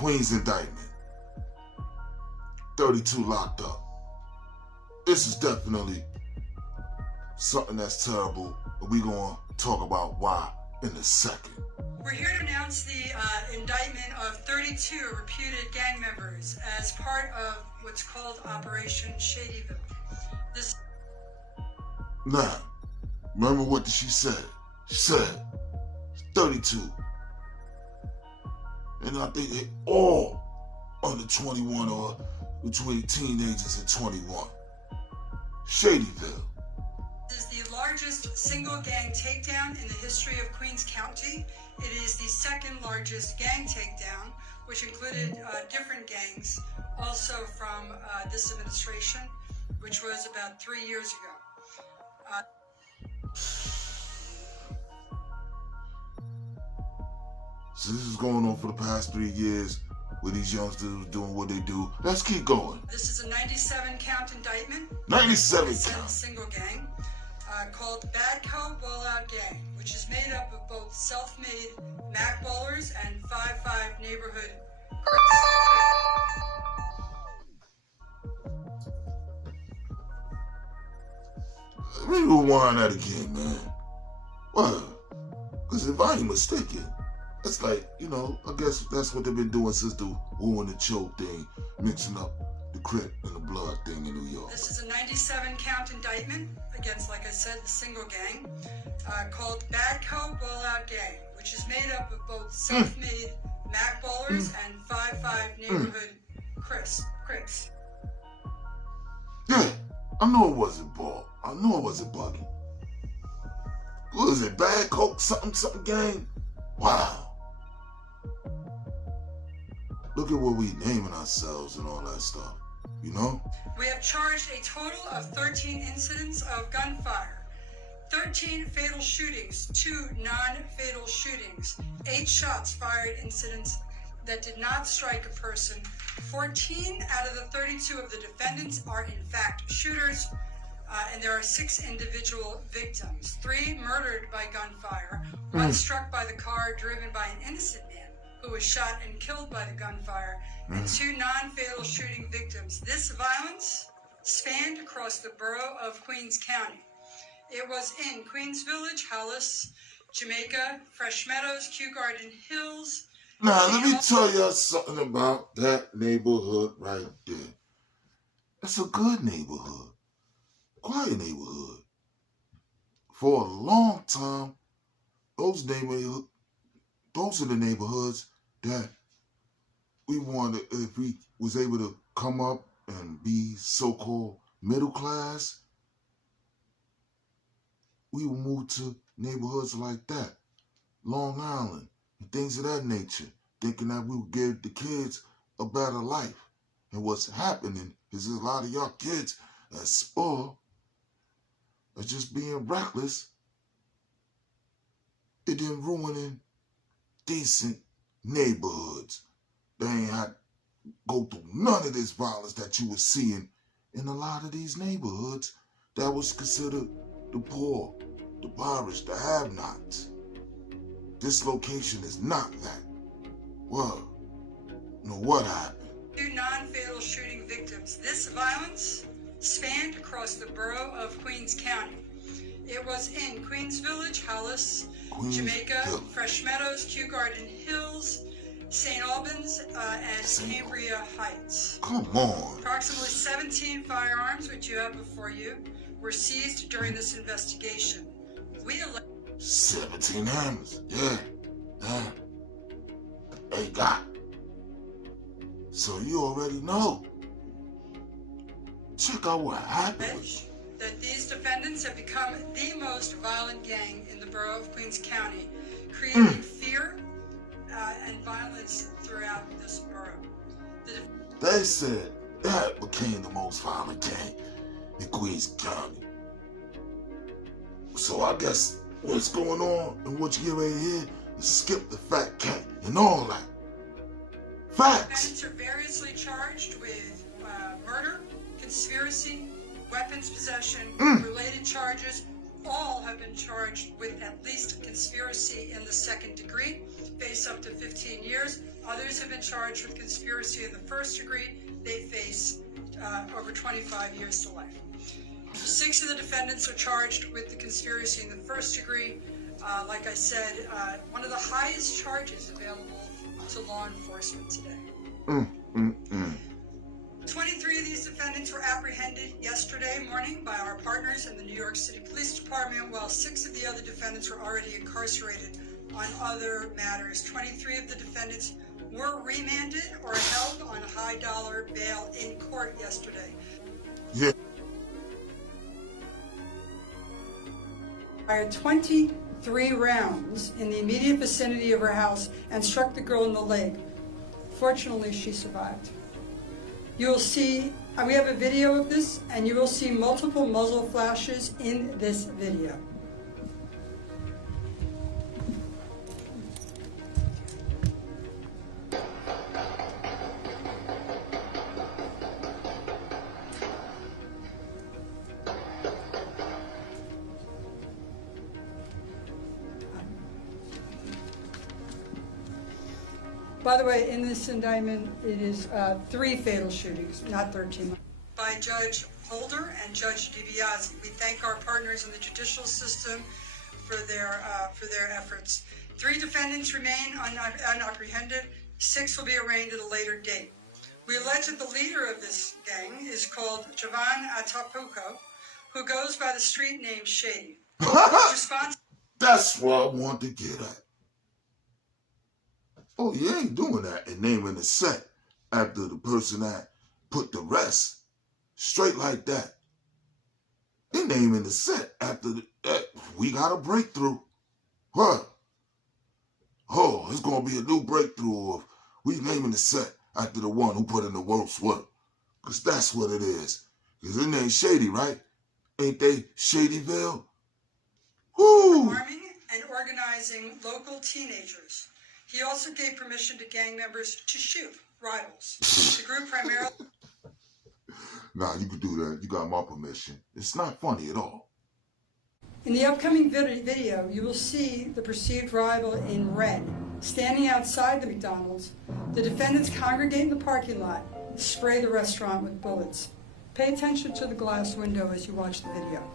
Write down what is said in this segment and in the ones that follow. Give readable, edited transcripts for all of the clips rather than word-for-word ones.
Queens indictment. 32 locked up. This is definitely something that's terrible. We're going to talk about why in a second. We're here to announce the indictment of 32 reputed gang members as part of what's called Operation SHADYVILLE. Now, remember what she said? She said 32. And I think they all under 21 or between teenagers and 21. SHADYVILLE. This is the largest single gang takedown in the history of Queens County. It is the second largest gang takedown, which included different gangs, also from this administration, which was about 3 years ago. So this is going on for the past 3 years where these youngsters doing what they do. Let's keep going. This is a 97 count indictment. 97 It's count. a single gang called Bad Co Blowout Gang, which is made up of both self-made Mac ballers and 5-5 neighborhood crooks. Let me rewind that again, man. Well, because if I ain't mistaken, it's like, you know, I guess that's what they've been doing since the Woo and the Choke thing, mixing up the Crip and the Blood thing in New York. This is a 97 count indictment against, like I said, the single gang called Bad Co Blowout Gang, which is made up of both self-made Mac ballers and 5-5 neighborhood crooks. Yeah, I know it wasn't ball. I know it wasn't Buggy. What is it, Bad Coke something gang? Wow. Look at what we naming ourselves and all that stuff, you know? We have charged a total of 13 incidents of gunfire, 13 fatal shootings, 2 non-fatal shootings, 8 shots fired incidents that did not strike a person. 14 out of the 32 of the defendants are in fact shooters, and there are 6 individual victims, 3 murdered by gunfire, 1 struck by the car driven by an innocent man who was shot and killed by the gunfire, and 2 non-fatal shooting victims. This violence spanned across the borough of Queens County. It was in Queens Village, Hollis, Jamaica, Fresh Meadows, Kew Garden Hills. Now, let me tell y'all something about that neighborhood right there. It's a good neighborhood. Quiet neighborhood. For a long time, those are the neighborhoods that we wanted, if we was able to come up and be so-called middle class, we would move to neighborhoods like that, Long Island, and things of that nature, thinking that we would give the kids a better life. And what's happening is a lot of y'all kids that spoiled are just being reckless. It then ruining decent neighborhoods. They ain't had to go through none of this violence that you were seeing in a lot of these neighborhoods that was considered the poor, the impoverished, the have-nots. This location is not that. Well, you know what happened? 2 non-fatal shooting victims. This violence spanned across the borough of Queens County. It was in Queens Village, Hollis, Jamaica, Fresh Meadows, Kew Garden Hills, St. Albans, and Cambria Heights. Come on. Approximately 17 firearms, which you have before you, were seized during this investigation. 17 hammers, yeah. They got. So you already know. Check out what happened. That these defendants have become the most violent gang in the borough of Queens County, creating fear and violence throughout this borough. They said that became the most violent gang in Queens County. So I guess what's going on and what you get right here is skip the fat cat and all that. Facts. Defendants are variously charged with murder, conspiracy, weapons possession, related charges. All have been charged with at least conspiracy in the 2nd degree, face up to 15 years. Others have been charged with conspiracy in the first degree. They face over 25 years to life. 6 of the defendants are charged with the conspiracy in the first degree. Like I said, one of the highest charges available to law enforcement today. 23 of these defendants were apprehended yesterday morning by our partners in the New York City Police Department, while 6 of the other defendants were already incarcerated on other matters. 23 of the defendants were remanded or held on high-dollar bail in court yesterday. Yeah. Fired 23 rounds in the immediate vicinity of her house and struck the girl in the leg. Fortunately, she survived. You will see, we have a video of this, and you will see multiple muzzle flashes in this video. By the way, in this indictment, it is 3 fatal shootings, not 13. By Judge Holder and Judge DiBiase. We thank our partners in the judicial system for their efforts. 3 defendants remain unapprehended. 6 will be arraigned at a later date. We allege that the leader of this gang is called Javan Atapuco, who goes by the street name Shady. That's what I want to get at. Oh, you ain't doing that and naming the set after the person that put the rest. Straight like that. They naming the set after we got a breakthrough. What? Oh, it's going to be a new breakthrough of we naming the set after the one who put in the worst work. Because that's what it is. Because their name's Shady, right? Ain't they Shadyville? Woo! Arming and organizing local teenagers. He also gave permission to gang members to shoot rivals. The group primarily... Nah, you can do that. You got my permission. It's not funny at all. In the upcoming video, you will see the perceived rival in red, standing outside the McDonald's. The defendants congregate in the parking lot, spray the restaurant with bullets. Pay attention to the glass window as you watch the video.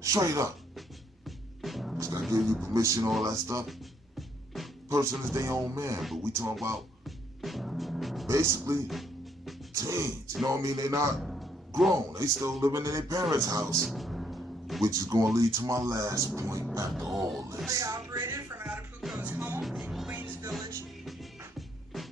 Straight up. Just gotta give you permission, all that stuff. Person is their own man, but we talking about basically teens. You know what I mean? They're not grown. They still living in their parents' house, which is going to lead to my last point after all this. They operated from Atapuco's home in Queens Village.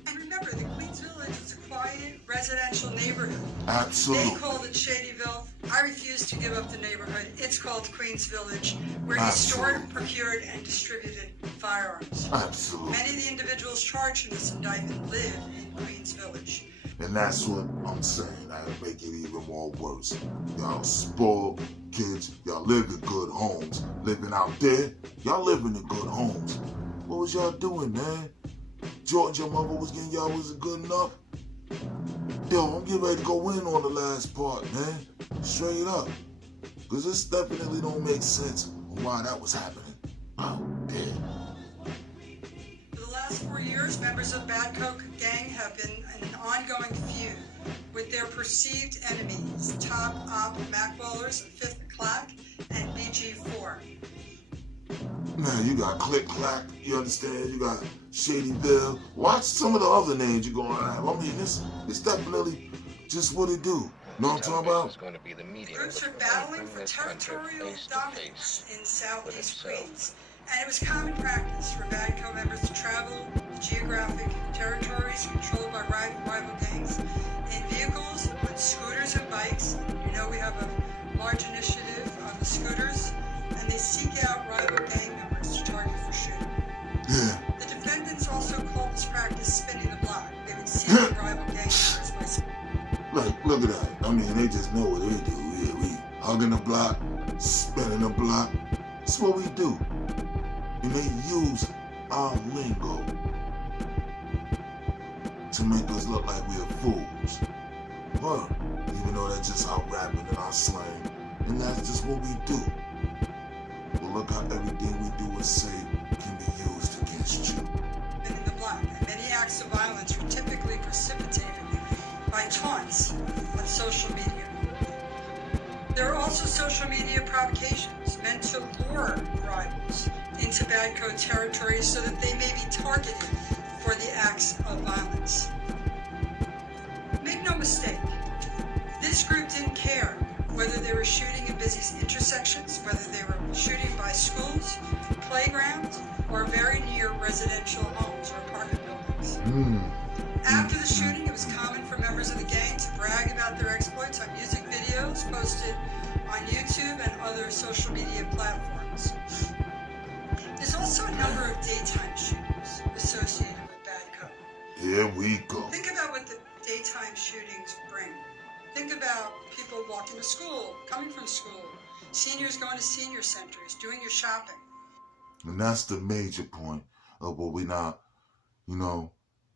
And remember, the Queens Village is a quiet residential neighborhood. Absolutely. They called it Shadyville. I refuse to give up the neighborhood. It's called Queens Village, where he stored, procured, and distributed firearms. Absolutely. Many of the individuals charged in this indictment live in Queens Village. And that's what I'm saying. I make it even more worse. Y'all spoiled kids. Y'all live in good homes. Living out there, y'all living in good homes. What was y'all doing, man? George, your mother was getting y'all wasn't good enough? Yo, I'm getting ready to go in on the last part, man. Straight up. Because this definitely don't make sense on why that was happening. Oh, damn. For the last 4 years, members of Bad Coke Gang have been in an ongoing feud with their perceived enemies, top op Macballers, Fifth Clack, and BG4. Man, you got Click Clack, you understand? You got Shadyville. Watch some of the other names you're going to have. I mean, it's definitely just what it do. Know what I'm talking about? Groups are battling for territorial dominance in Southeast Queens. And it was common practice for Bad Co members to travel geographic territories controlled by rival gangs in vehicles with scooters and bikes. You know, we have a large initiative on the scooters, and they seek out rival gang members to target for shooting. Yeah. The defendants also called this practice spinning the block. They would seek rival gang members by Like, look at that. I mean, they just know what they do. Yeah, we hugging the block, spinning the block. That's what we do. And they use our lingo to make us look like we're fools. But even though that's just our rapping and our slang, and that's just what we do. But look how everything we do and say can be used against you. In the block, and many acts of violence were typically precipitated by taunts on social media. There are also social media provocations meant to lure rivals into bad code territory so that they may be targeted for the acts of violence. Make no mistake, this group didn't care whether they were shooting in busy intersections, whether they were shooting by schools, playgrounds, or very near residential homes or apartment buildings. After the shooting, it was common for members of the gang to brag about their exploits on music videos posted on YouTube and other social media platforms. There's also a number of daytime shootings associated with bad code. Here we go. Think about what the daytime shootings bring. Think about people walking to school, coming from school, seniors going to senior centers, doing your shopping. And that's the major point of what we're not,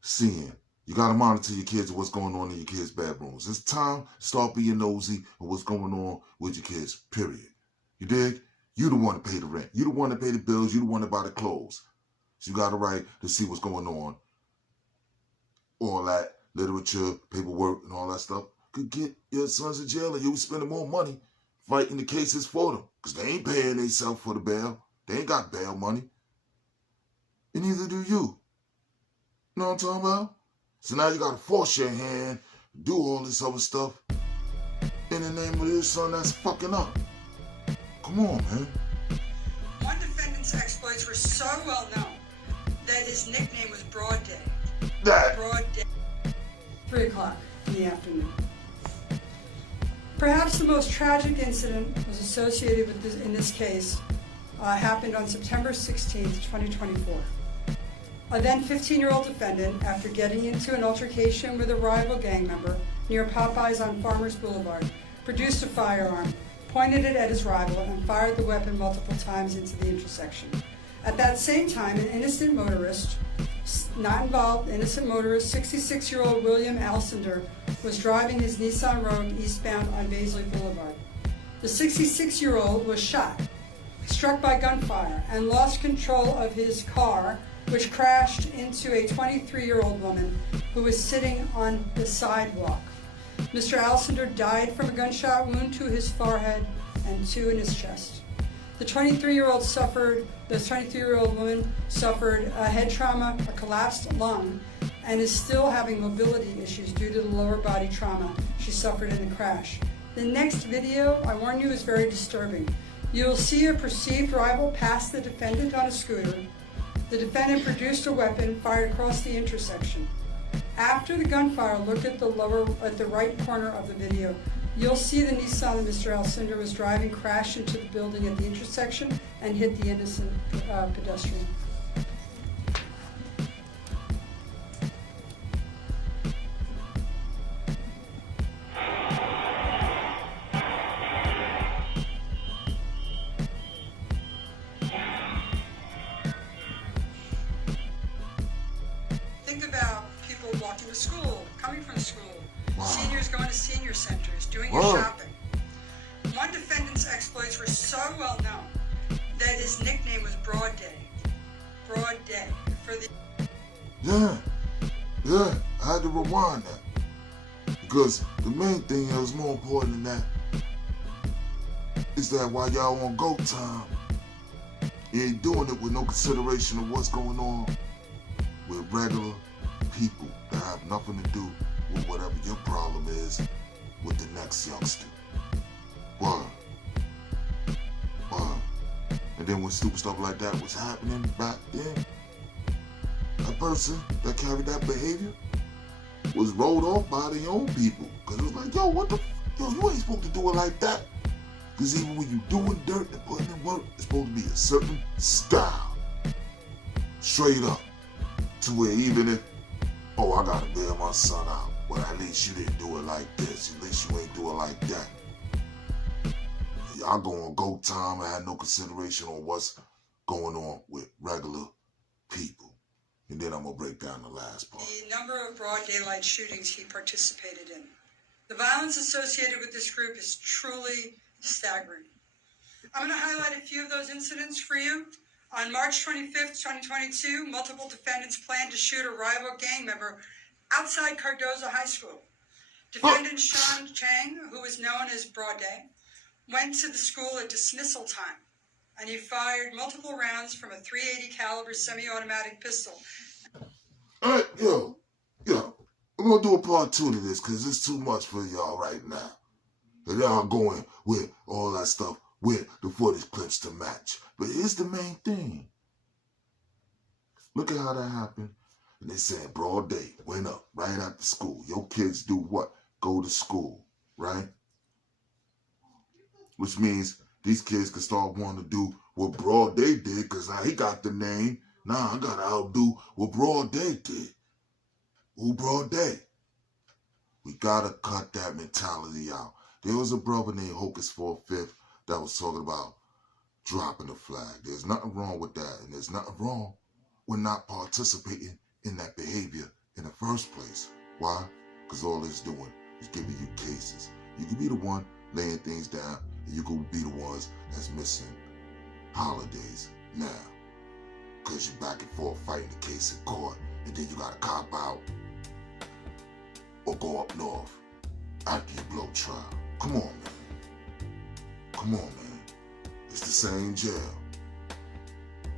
seeing. You got to monitor your kids and what's going on in your kids' bedrooms. It's time to start being nosy of what's going on with your kids, period. You dig? You the one to pay the rent. You the one to pay the bills. You the one to buy the clothes. So you got a right to see what's going on. All that literature, paperwork, and all that stuff could get your sons in jail, and you'll be spending more money fighting the cases for them because they ain't paying themselves for the bail. They ain't got bail money. And neither do you. You know what I'm talking about? So now you got to force your hand, do all this other stuff in the name of this son that's fucking up. Come on, man. One defendant's exploits were so well known that his nickname was Broad Day. Broad Day. 3 o'clock in the afternoon. Perhaps the most tragic incident was associated with this, in this case, happened on September 16th, 2024. A then 15-year-old defendant, after getting into an altercation with a rival gang member near Popeyes on Farmers Boulevard, produced a firearm, pointed it at his rival, and fired the weapon multiple times into the intersection. At that same time, an innocent motorist, 66-year-old William Alcindor, was driving his Nissan Rogue eastbound on Baisley Boulevard. The 66-year-old was shot, struck by gunfire, and lost control of his car, which crashed into a 23-year-old woman who was sitting on the sidewalk. Mr. Alcindor died from a gunshot wound to his forehead and 2 in his chest. The 23-year-old woman suffered a head trauma, a collapsed lung, and is still having mobility issues due to the lower body trauma she suffered in the crash. The next video, I warn you, is very disturbing. You'll see a perceived rival pass the defendant on a scooter. The defendant produced a weapon, fired across the intersection. After the gunfire, look at the right corner of the video. You'll see the Nissan that Mr. Alcindor was driving crash into the building at the intersection and hit the innocent pedestrian. Think about people walking to school, coming from school, seniors going to senior centers, doing your shopping. One defendant's exploits were so well known that his nickname was Broad Day. Broad Day. Yeah, I had to rewind that. Because the main thing that was more important than that is that while y'all on go time, you ain't doing it with no consideration of what's going on with regular people that have nothing to do with whatever your problem is with the next youngster. Word. And then when stupid stuff like that was happening back then, that person that carried that behavior was rolled off by their own people. Because it was like, yo, you ain't supposed to do it like that. Because even when you doing dirt and putting in work, it's supposed to be a certain style. Straight up. To where even if, I gotta bail my son out. Well, at least you didn't do it like this. At least you ain't do it like that. Y'all go on go time and have no consideration on what's going on with regular people. And then I'm going to break down the last part. The number of broad daylight shootings he participated in. The violence associated with this group is truly staggering. I'm going to highlight a few of those incidents for you. On March 25th, 2022, multiple defendants planned to shoot a rival gang member outside Cardozo High School. Defendant Sean Chang, who is known as Broad Day, went to the school at dismissal time, and he fired multiple rounds from a .380 caliber semi-automatic pistol. All right, yo, we're going to do a part 2 to this because it's too much for y'all right now. And y'all going with all that stuff with the footage clips to match. But here's the main thing. Look at how that happened. And they said broad day went up right after school. Your kids do what? Go to school, right? Which means these kids can start wanting to do what Broad Day did because now he got the name. Now I got to outdo what Broad Day did. Who Broad Day? We got to cut that mentality out. There was a brother named Hocus 4/5 that was talking about dropping the flag. There's nothing wrong with that. And there's nothing wrong with not participating in that behavior in the first place. Why? Because all it's doing is giving you cases. You can be the one laying things down, and you can be the ones that's missing holidays now. Because you're back and forth fighting the case in court, and then you got to cop out or go up north after you blow trial. Come on, man. Come on, man. It's the same jail.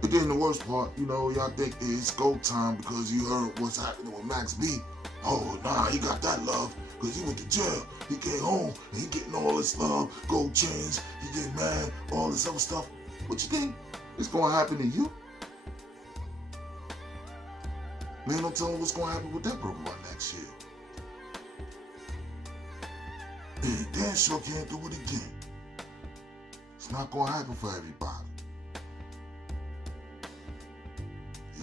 But then the worst part, y'all think it's go time because you heard what's happening with Max B. Oh, nah, he got that love because he went to jail. He came home and he getting all this love, gold chains, he getting mad, all this other stuff. What you think is going to happen to you? Man, don't tell me what's going to happen with that brother right next year. Hey, Dan sure can't do it again. It's not going to happen for everybody.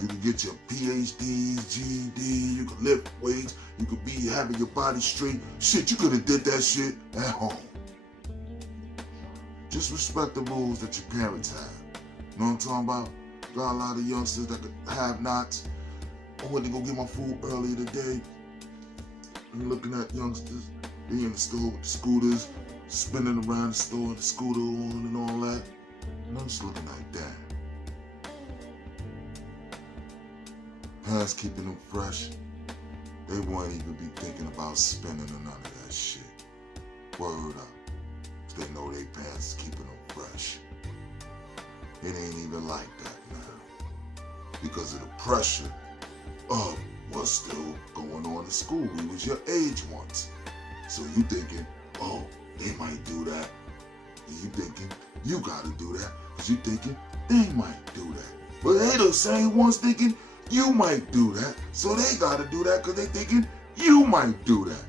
You can get your PhDs, GED, you can lift weights, you could be having your body straight. Shit, you could have did that shit at home. Just respect the rules that your parents have. You know what I'm talking about? Got a lot of youngsters that could have nots. I went to go get my food earlier today. I'm looking at youngsters, they in the store with the scooters, spinning around the store, the scooter on and all that. And I'm just looking like that. Parents keeping them fresh. They won't even be thinking about spending or none of that shit. Word up. Cause they know their parents is keeping them fresh. It ain't even like that now. Because of the pressure of what's still going on in school. We was your age once. So you thinking, oh, they might do that. And you thinking, you gotta do that. Cause you thinking, they might do that. But they the same ones thinking, you might do that, so they gotta do that because they thinking you might do that.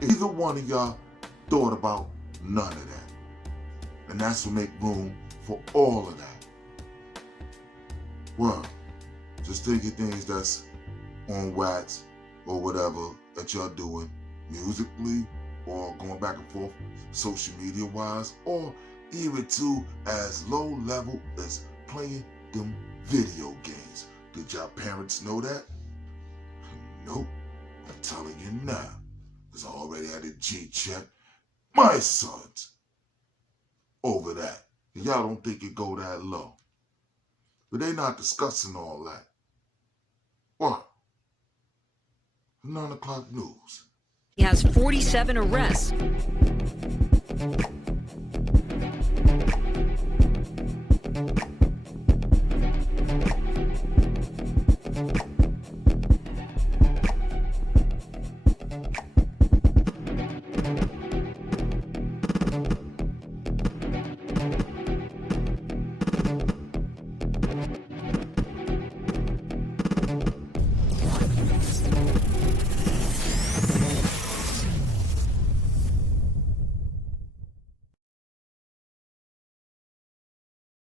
Either one of y'all thought about none of that. And that's what make room for all of that. Well, just taking things that's on wax or whatever that y'all doing musically or going back and forth social media wise, or even too as low level as playing them video games. Did y'all parents know that? Nope. I'm telling you now. Because I already had a G-check my sons over that. And y'all don't think it go that low. But they not discussing all that. What? Nunoclock News. He has 47 arrests.